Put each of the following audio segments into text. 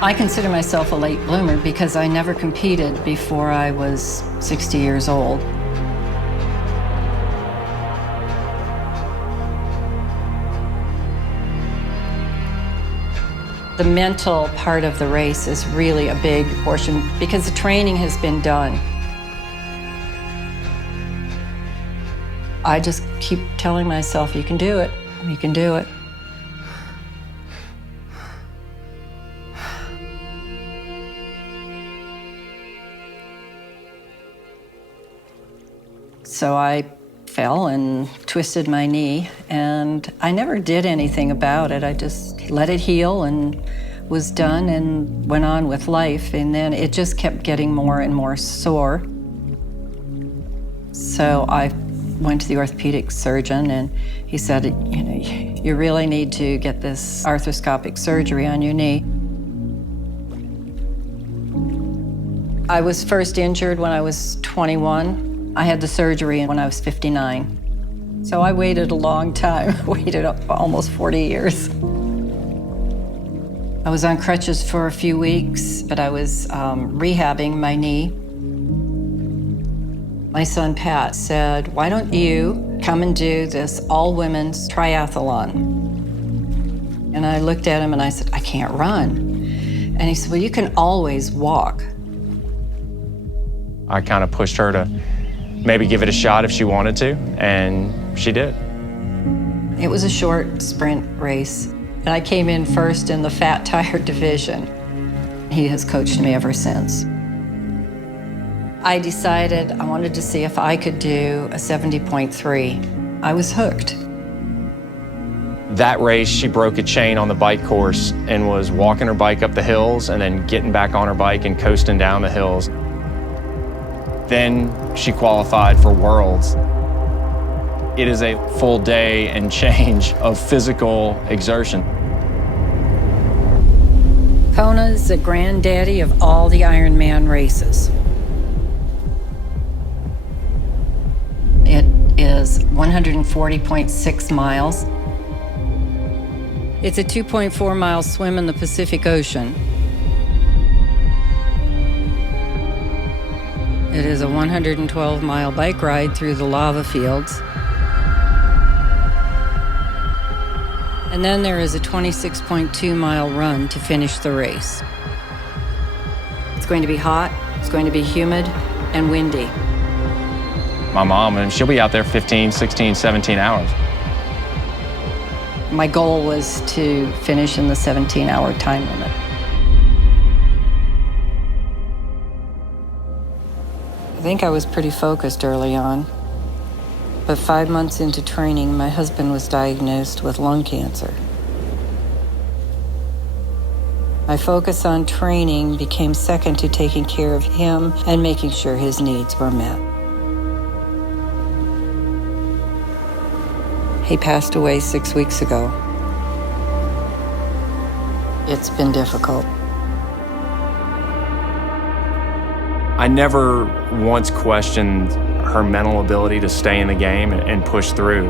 I consider myself a late bloomer because I never competed before I was 60 years old. The mental part of the race is really a big portion because the training has been done. I just keep telling myself, you can do it, you can do it. So I fell and twisted my knee, and I never did anything about it. I just let it heal and was done and went on with life. And then it just kept getting more and more sore. So I went to the orthopedic surgeon, and he said, you know, you really need to get this arthroscopic surgery on your knee. I was first injured when I was 21. I had the surgery when I was 59. So I waited a long time, waited almost 40 years. I was on crutches for a few weeks, but I was rehabbing my knee. My son Pat said, why don't you come and do this all-women's triathlon? And I looked at him and I said, I can't run. And he said, well, you can always walk. I kind of pushed her to maybe give it a shot if she wanted to, and she did. It was a short sprint race, and I came in first in the fat tire division. He has coached me ever since. I decided I wanted to see if I could do a 70.3. I was hooked. That race, she broke a chain on the bike course and was walking her bike up the hills and then getting back on her bike and coasting down the hills. Then she qualified for Worlds. It is a full day and change of physical exertion. Kona is the granddaddy of all the Ironman races. It is 140.6 miles. It's a 2.4-mile swim in the Pacific Ocean. It is a 112-mile bike ride through the lava fields. And then there is a 26.2-mile run to finish the race. It's going to be hot, it's going to be humid, and windy. My mom, and she'll be out there 15, 16, 17 hours. My goal was to finish in the 17-hour time limit. I think I was pretty focused early on, but 5 months into training, my husband was diagnosed with lung cancer. My focus on training became second to taking care of him and making sure his needs were met. He passed away 6 weeks ago. It's been difficult. I never once questioned her mental ability to stay in the game and push through.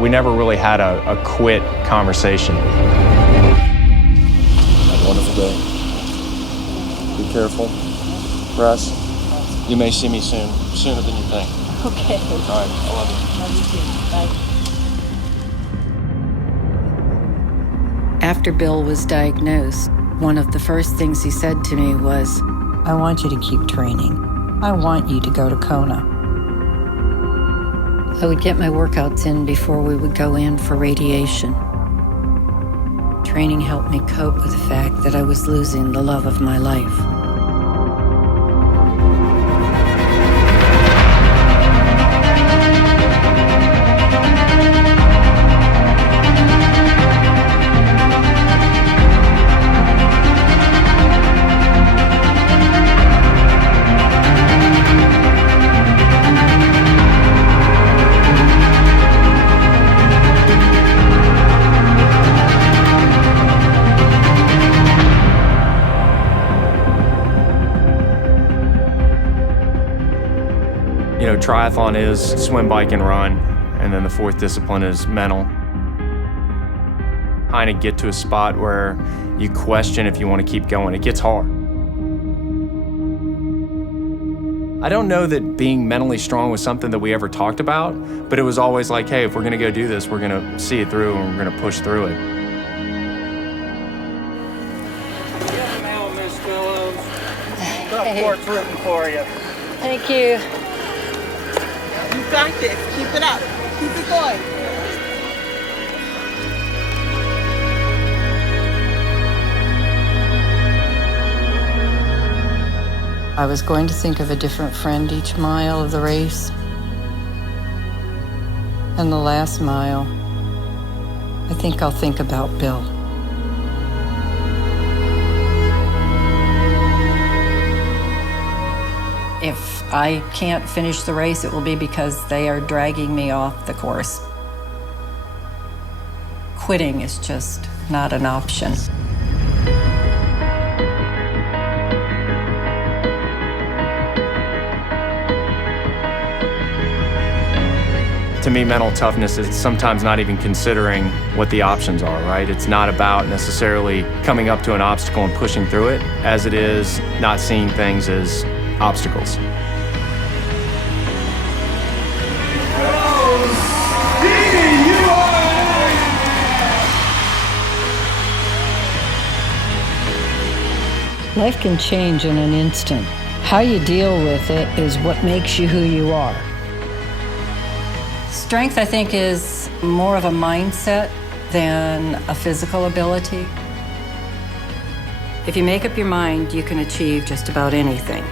We never really had a quit conversation. Have a wonderful day. Be careful. Russ, you may see me soon, sooner than you think. Okay. All right, I love you. Love you too. Bye. After Bill was diagnosed, one of the first things he said to me was, I want you to keep training. I want you to go to Kona. I would get my workouts in before we would go in for radiation. Training helped me cope with the fact that I was losing the love of my life. You know, triathlon is swim, bike, and run, and then the fourth discipline is mental. kind of get to a spot where you question if you want to keep going. It gets hard. I don't know that being mentally strong was something that we ever talked about, but it was always like, hey, if we're gonna go do this, we're gonna see it through and we're gonna push through it. Now, Miss Willows. Gulfport's rooting for you. Thank you. You got this. Keep it up. Keep it going. I was going to think of a different friend each mile of the race. And the last mile, I think I'll think about Bill. If I can't finish the race, it will be because they are dragging me off the course. Quitting is just not an option. To me, mental toughness is sometimes not even considering what the options are, right? It's not about necessarily coming up to an obstacle and pushing through it, as it is not seeing things as obstacles. Life can change in an instant. How you deal with it is what makes you who you are. Strength, I think, is more of a mindset than a physical ability. If you make up your mind, you can achieve just about anything.